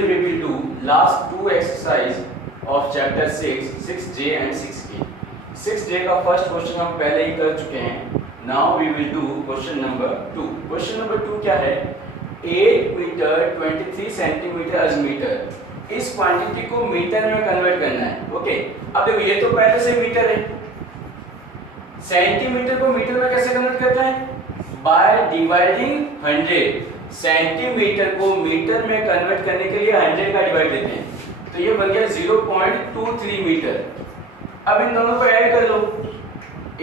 today we will do last two exercise of chapter 6, 6J and 6K. 6J का first question हम पहले ही कर चुके हैं. Now we will do question number 2. Question number 2 क्या है? 8 मीटर 23 सेंटीमीटर as मीटर. इस क्वांटिटी को मीटर में कन्वर्ट करना है. ओके, अब देखो ये तो पहले से मीटर है. सेंटीमीटर को मीटर में कैसे कन्वर्ट करते हैं? By dividing 100. सेंटीमीटर को मीटर में कन्वर्ट करने के लिए 100 का डिवाइड देते हैं, तो ये बन गया 0.23 मीटर. अब इन दोनों को ऐड कर लो.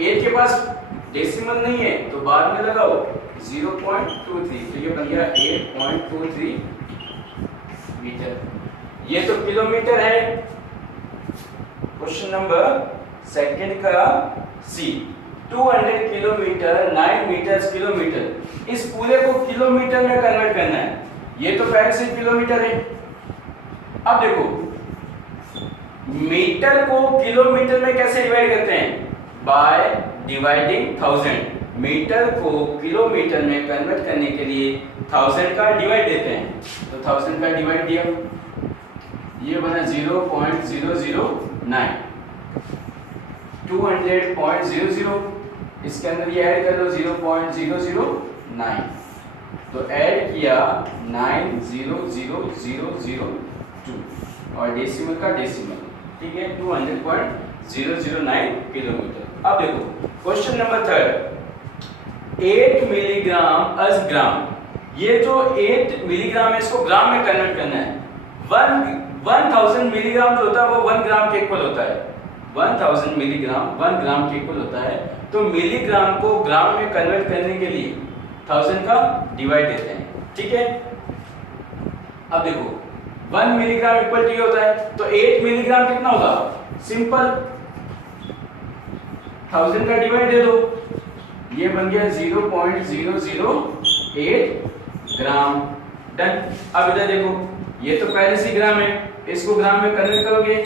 8 के पास डेसिमल नहीं है तो बाद में लगाओ 0.23, तो ये बन गया 8.23 मीटर. ये तो किलोमीटर है. क्वेश्चन नंबर सेकंड का सी. 200 किलोमीटर 9 मीटर्स किलोमीटर. इस पूरे को किलोमीटर में कन्वर्ट करना है. ये तो पहले से किलोमीटर है. अब देखो मीटर को किलोमीटर में कैसे डिवाइड करते हैं? By dividing 1000. मीटर को किलोमीटर में कन्वर्ट करने के लिए 1000 का डिवाइड देते हैं, तो 1000 का डिवाइड दिया, ये बना 0.009. 200.00, इसके अंदर ये ऐड कर लो 0.0009, तो ऐड किया 9000002 और डेसिमल का डेसिमल, ठीक है, 200.009 किलोमीटर. अब देखो क्वेश्चन नंबर थर्ड. 8 मिलीग्राम अज ग्राम. ये जो 8 मिलीग्राम है इसको ग्राम में कन्वर्ट करना है. 1000 मिलीग्राम जो होता है वो 1 ग्राम के इक्वल होता है. 1000 मिलीग्राम 1 ग्राम के इक्वल होता है, तो मिलीग्राम को ग्राम में कन्वर्ट करने के लिए 1000 का डिवाइड देते हैं, ठीक है. अब देखो 1 मिलीग्राम इक्वल टू होता है, तो 8 मिलीग्राम कितना होगा? सिंपल 1000 का डिवाइड दे दो, ये बन गया 0.008 ग्राम. डन. अब इधर देखो ये तो पहले से ग्राम है, इसको ग्राम में कन्वर्ट करोगे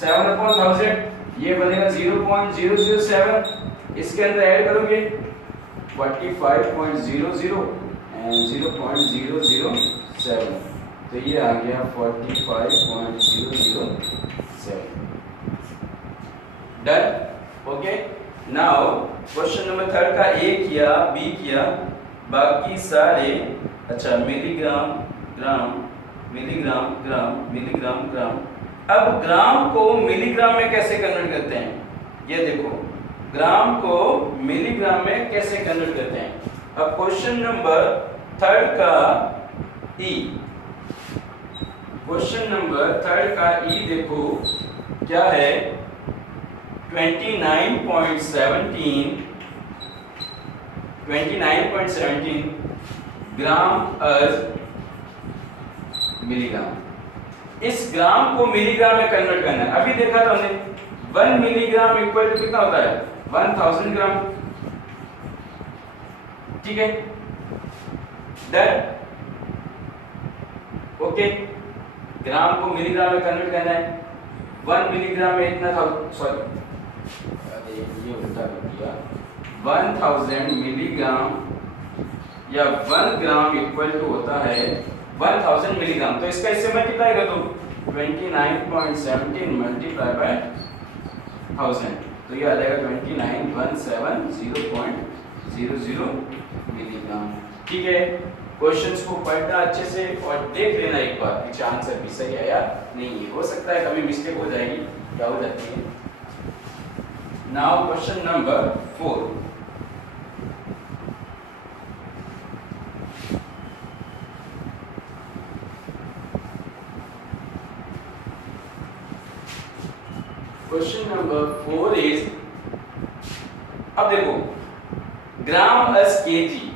7/1000, ये बनेगा 0.007. इसके अंदर ऐड करोगे 45.00 एंड 0.007, तो ये आ गया 45.007. Done. Okay. Now question number third का ए किया, बी किया, बाकी सारे अच्छा milligram gram milligram gram milligram gram. अब ग्राम को मिलीग्राम में कैसे कन्वर्ट करते हैं? ये देखो ग्राम को मिलीग्राम में कैसे कन्वर्ट करते हैं. अब क्वेश्चन नंबर थर्ड का ई. क्वेश्चन नंबर थर्ड का ई देखो क्या है? 29.17 ग्राम अज मिलीग्राम. इस ग्राम को मिलीग्राम में कन्वर्ट करना है. अभी देखा था हमने 1 मिलीग्राम इक्वल टू कितना होता है? 1000 ग्राम, ठीक है. डन. ओके. ग्राम को मिलीग्राम में कन्वर्ट करना है. 1 मिलीग्राम में इतना था, सॉरी ये उल्टा कर दिया. 1000 मिलीग्राम या 1 ग्राम इक्वल टू होता है 1000 मिलीग्राम. तो इसका इससे मल्टीप्लाई कर दो 29.17 मल्टीप्लाई बाय 1000, तो ये आ जाएगा 29170.00 मिलीग्राम. ठीक है. क्वेश्चंस को पढ़ना अच्छे से और देख लेना एक बार कि आंसर भी सही है या नहीं है. हो सकता है कभी मिस्टेक हो जाएगी, क्या हो जाती है. Now question number 4. Question number 4 is, अब देखो ग्राम अस केजी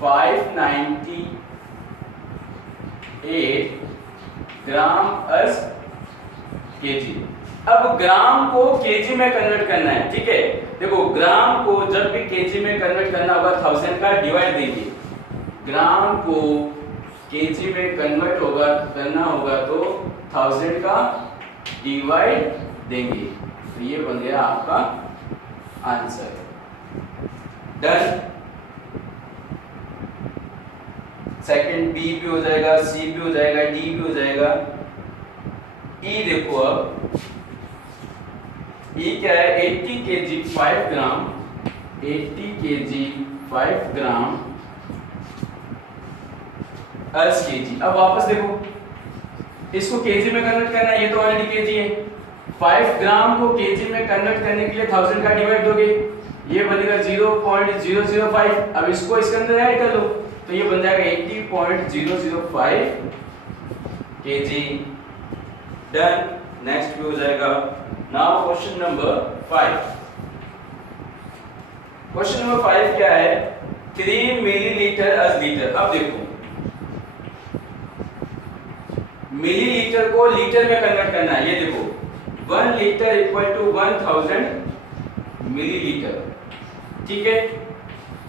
598 ग्राम अस केजी. अब ग्राम को केजी में कन्वर्ट करना है, ठीक है. देखो ग्राम को जब भी केजी में कन्वर्ट करना होगा 1000 का डिवाइड देंगे. ग्राम को केजी में कन्वर्ट होगा करना होगा तो 1000 का डिवाइड देंगे, तो ये बन गया आपका आंसर. डन. सेकंड बी भी हो जाएगा, सी भी हो जाएगा, डी भी हो जाएगा। ई देखो, अब ई क्या है, 80 kg 5 ग्राम, 80 kg 5 ग्राम अर्स केजी। अब वापस देखो, इसको केजी में कन्वर्ट करना है, ये तो ऑलरेडी केजी है। 5 ग्राम को केजी में कन्वर्ट करने के लिए 1000 का डिवाइड दोगे, ये बनेगा 0.005। अब इसको इसके अंदर ऐड कर लो तो ये बन जाएगा 80.005 केजी। डन। नेक्स्ट भी हो जाएगा। Now question number 5। Question number 5 क्या है, 3 मिलीलीटर अज लीटर। अब देखो, मिलीलीटर को लीटर में कन्वर्ट करना है। ये देखो 1 लीटर इक्वल टू 1000 मिलीलीटर, ठीक है।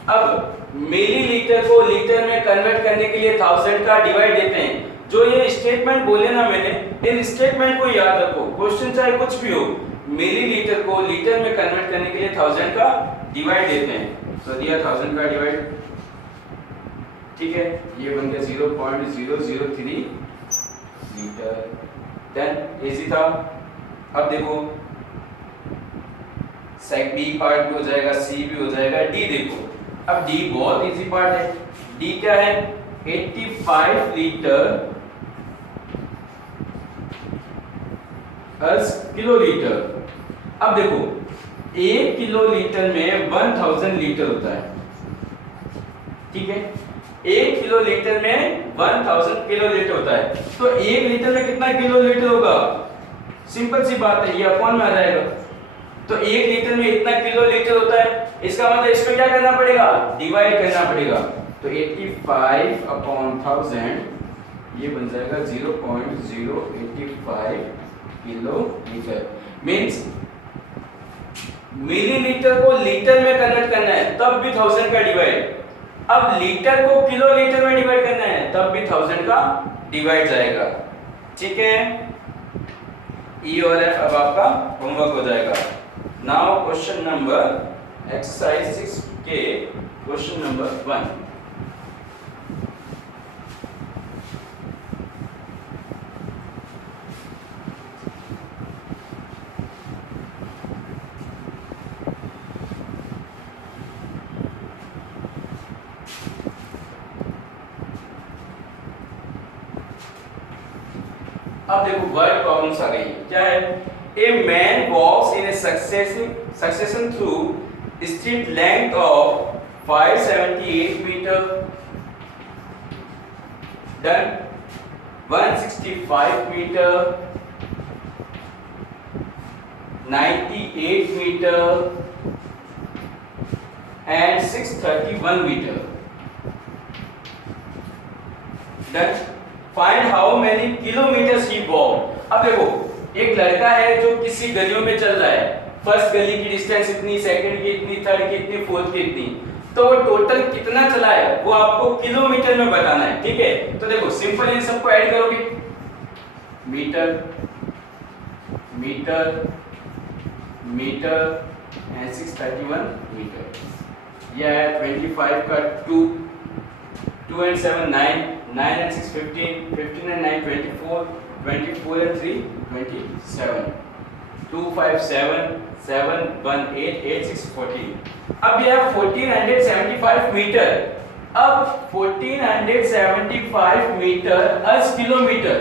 अब मिलीलीटर को लीटर में कन्वर्ट करने के लिए 1000 का डिवाइड देते हैं। जो ये स्टेटमेंट बोले ना मैंने, इन स्टेटमेंट को याद रखो, क्वेश्चन चाहे कुछ भी हो, मिलीलीटर को लीटर में कन्वर्ट करने के लिए 1000 का डिवाइड देते हैं। तो दिया 1000 का डिवाइड, ठीक है, ये बन गया 0.003 लीटर। देन इजी था। अब देखो सेक बी पार्ट भी हो जाएगा, सी भी हो जाएगा, डी देखो। अब डी बहुत इजी पार्ट है। डी क्या है, 85 लीटर किलोलीटर। अब देखो 1 किलोलीटर में 1000 लीटर होता है, ठीक है। 1 किलोलीटर में 1000 किलोलीटर होता है, तो 1 लीटर में कितना किलोलीटर होगा? सिंपल सी बात है, ये अपॉन में आ जाएगा। तो 1 लीटर में इतना किलोलीटर होता है, इसका मतलब इसमें क्या करना पड़ेगा, डिवाइड करना पड़ेगा। तो 85 अपॉन 1000 ये बन जाएगा 0.085 किलोलीटर। मींस मिलीलीटर को लीटर में कन्वर्ट करना है, तब भी 1000 का डिवाइड। अब लीटर को किलोलीटर में डिवाइड करना है, तब भी 1000 का डिवाइड जाएगा, ठीक है। ई और एफ अब आपका होमवर्क हो जाएगा। नाउ क्वेश्चन नंबर एक्सरसाइज 6 के क्वेश्चन नंबर 1। अब देखो वर्ड प्रॉब्लम्स आ गई। क्या है, a man walks in a succession through street length of 578 metre, done 165 metre, 98 metre and 631 metre. Done. Find how many kilometres he walk. अब देखो एक लड़का है जो किसी गलियों में चल रहा है, फर्स्ट गली की डिस्टेंस इतनी, सेकंड की इतनी, थर्ड की इतनी, फोर्थ की इतनी, तो वो टोटल कितना चला है वो आपको किलोमीटर में बताना है, ठीक है। तो देखो सिंपल इन सबको ऐड करोगे, metre metre metre and 631 metre. यह है 25 का 2 एंड 7 9, 9 and 6 15, 15 and 9 24, 24 and 3 27, 2 5 7, 7 1 8, 8 6 14। अब यह 1475 मीटर। अब 1475 मीटर अर्स किलोमीटर।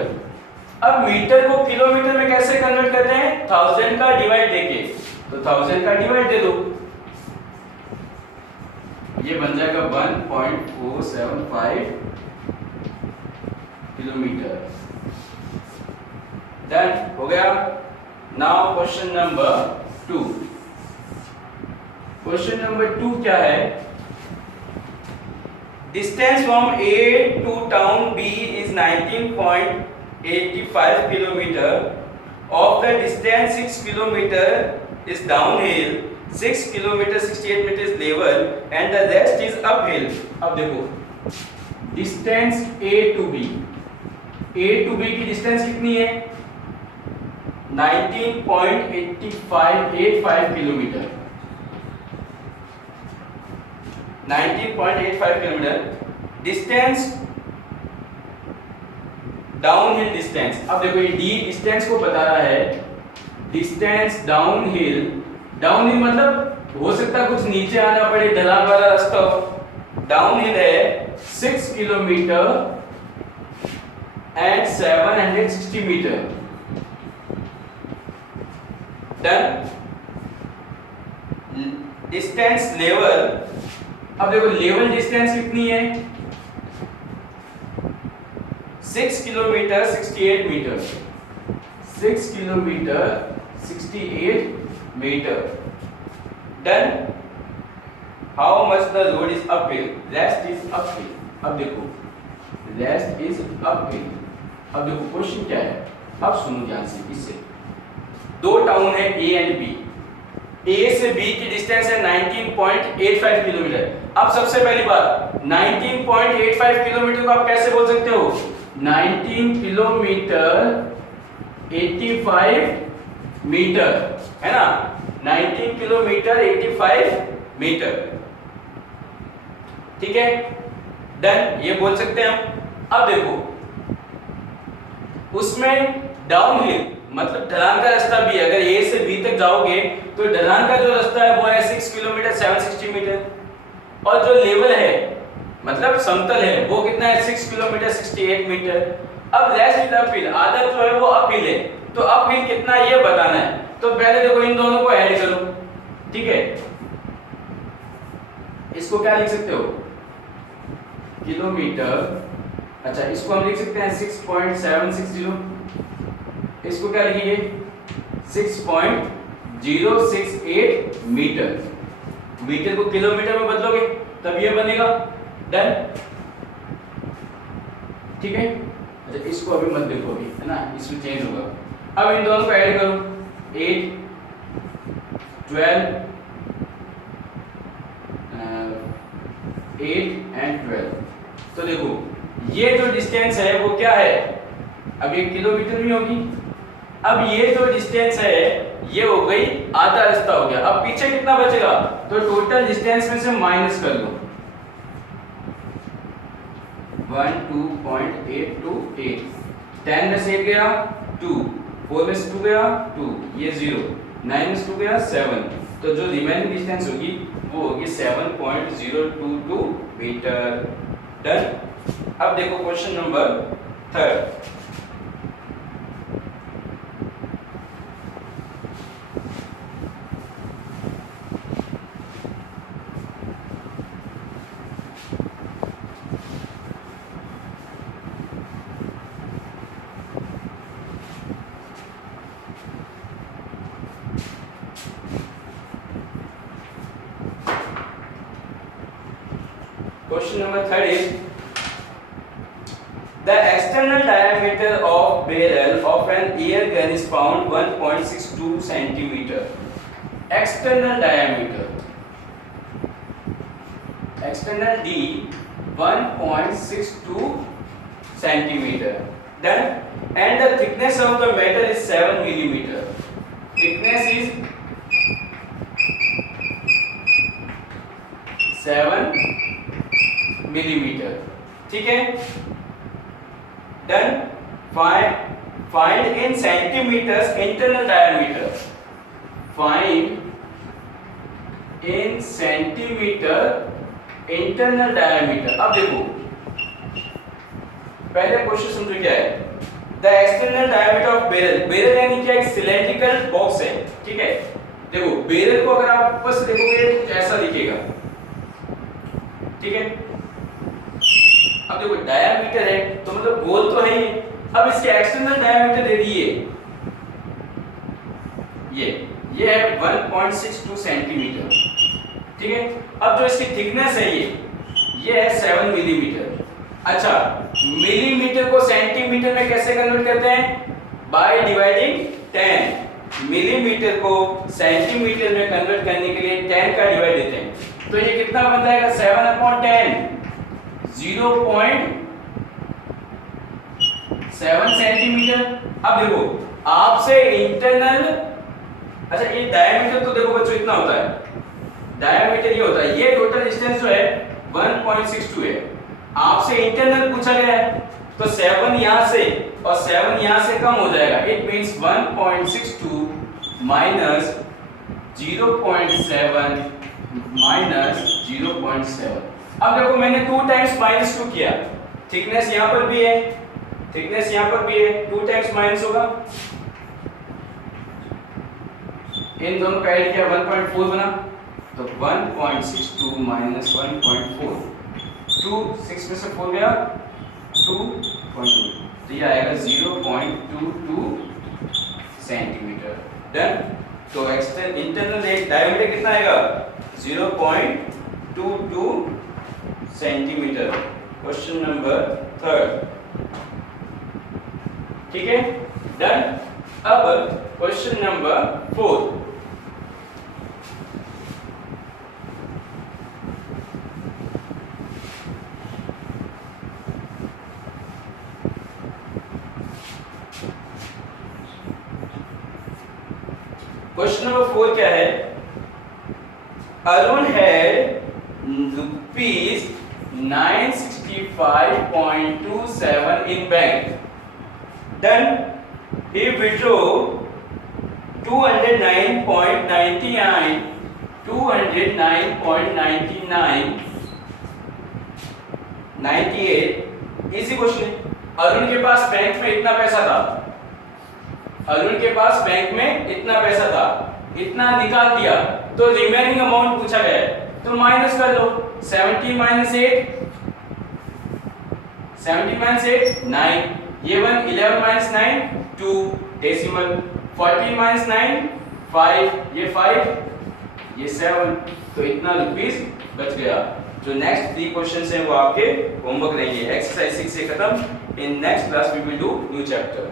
अब मीटर को किलोमीटर में कैसे कन्वर्ट करते हैं, 1000 का डिवाइड देके। तो 1000 का डिवाइड दे दो, ये बन जाएगा 1.475 किलोमीटर। डन हो गया। Now question number 2। Question number 2 क्या है, distance from A to town B is 19.85 kilometre. Of the distance 6 kilometre is downhill, 6 kilometre 68 metre is level and the rest is uphill. अब देखो डिस्टेंस ए टू बी की distance कितनी है, 19.85 kilometre, 19.85 kilometre. Distance downhill distance. अब देखो ये D distance को बता रहा है, distance down hill. Down hill मतलब हो सकता है कुछ नीचे आना पड़े, ढलान वाला रास्ता हो। डाउन हिल है 6 kilometre and 760 metre. Done. Distance level, अब देखो लेवल डिस्टेंस कितनी है, 6 kilometre 68 metre, 6 kilometre 68 metre. Done. How much the road is uphill, rest is uphill. अब देखो रेस्ट इज अपहिल। अब देखो क्वेश्चन क्या है, अब सुनो ध्यान से। इससे दो टाउन है ए एंड बी, ए से बी की डिस्टेंस है 19.85 किलोमीटर। अब सबसे पहली बात 19.85 किलोमीटर को आप कैसे बोल सकते हो, 19 किलोमीटर 85 मीटर, है ना, 19 किलोमीटर 85 मीटर। ठीक है, डन, ये बोल सकते हैं हम। अब देखो उसमें डाउन हिल मतलब ढलान का रास्ता भी है। अगर ए से बी तक जाओगे तो ढलान का जो रास्ता है वो है 6 किलोमीटर 760 मीटर, और जो लेवल है मतलब समतल है वो कितना है, 6 किलोमीटर 68 मीटर। अब रेस्ट इज अपहिल, आधा जो है वो अपहिल है, तो अपहिल कितना ये बताना है। तो पहले देखो इन दोनों को ऐड करो, ठीक है। इसको क्या लिख सकते हो, किलोमीटर, अच्छा इसको हम लिख सकते हैं 6.760, इसको क्या लिखिए 6.068 मीटर। मीटर को किलोमीटर में बदलोगे तब ये बनेगा। डन, ठीक है। अच्छा इसको अभी मत देखो अभी, है ना, इसमें चेंज होगा। अब इन दोनों को ऐड करो, 8 12 8 एंड 12। तो देखो ये जो डिस्टेंस है वो क्या है, अब ये किलोमीटर में होगी। अब ये जो डिस्टेंस है ये हो गई आधा रास्ता हो गया। अब पीछे कितना बचेगा, तो टोटल डिस्टेंस में से माइनस कर लो, 12.828, 10 में से 1 गया 2, 4 में से 2 गया 2, ये 0, 9 में से 2 गया 7, तो जो रिमेनिंग डिस्टेंस होगी वो होगी 7.022 मीटर। डन। अब देखो question number 3। Question number 3 is the external diameter of barrel of an air gun is found 1.62 centimeter. External diameter, external D 1.62 centimeter. Then and the thickness of the metal is 7 millimeter. Thickness is 7 millimetre. ठीक है, done. Find in centimetres internal diameter, find in centimetre internal diameter. अब देखो पहले question समझो क्या है, the external diameter of barrel. Barrel यानी क्या, एक सिलेंड्रिकल बॉक्स है, ठीक है। देखो बैरल को अगर आप बस देखोगे कुछ ऐसा दिखेगा, ठीक है। अब देखो डायमीटर है तो मतलब गोल तो है ही। अब इसके एक्सटर्नल डायमीटर दे दिए, ये है 1.62 सेंटीमीटर, ठीक है। अब जो इसकी थिकनेस है ये है 7 मिलीमीटर। अच्छा, मिलीमीटर को सेंटीमीटर में कैसे कन्वर्ट करते हैं, बाय डिवाइडिंग 10। मिलीमीटर को सेंटीमीटर में कन्वर्ट करने के लिए 10 का डिवाइड देते हैं, तो ये कितना बन जाएगा 7/10, 0.7 सेंटीमीटर। अब देखो आपसे इंटरनल, अच्छा ये डायमीटर तो देखो बच्चों इतना होता है, डायमीटर ये होता है, ये टोटल डिस्टेंस जो है 1.62 है। आपसे इंटरनल पूछा गया है तो 7 यहां से और 7 यहाँ से कम हो जाएगा, इट मीन्स 1.62 माइनस 0.7 माइनस 0.7। अब देखो मैंने 2 टाइम्स माइनस 2 किया, थिकनेस यहाँ पर भी है, थिकनेस यहाँ पर भी है, 2 टाइम्स माइनस होगा, इन दोनों का ऐड किया 1.4 बना, तो 1.62 माइनस 1.4, 2 6 में से 4 गया 2.2, तो ये आएगा 0.22 सेंटीमीटर। डन। तो एक्सटर्नल इंटरनल डायमीटर कितना आएगा 0.22 सेंटीमीटर। क्वेश्चन नंबर 3, ठीक है, डन। अब क्वेश्चन नंबर 4, क्वेश्चन नंबर 4 क्या है, Arun had rupees 965.27 in bank. Then he withdrew 209.99 98। इसी क्वेश्चन, अरुण के पास बैंक में इतना पैसा था, अरुण के पास बैंक में इतना पैसा था, इतना निकाल दिया, तो रिमेनिंग अमाउंट पूछा गया है, तो माइनस कर लो, 70 माइनस 8, 70 माइनस 8 9, ये 1, 11 माइनस 9 2 डेसिमल, 14 माइनस 9 5, ये 5, ये 7, तो इतना रुपीस बच गया। जो नेक्स्ट 3 क्वेश्चंस हैं वो आपके होमवर्क रहेंगे। एक्सरसाइज 6 से खत्म। In next class we will do new chapter.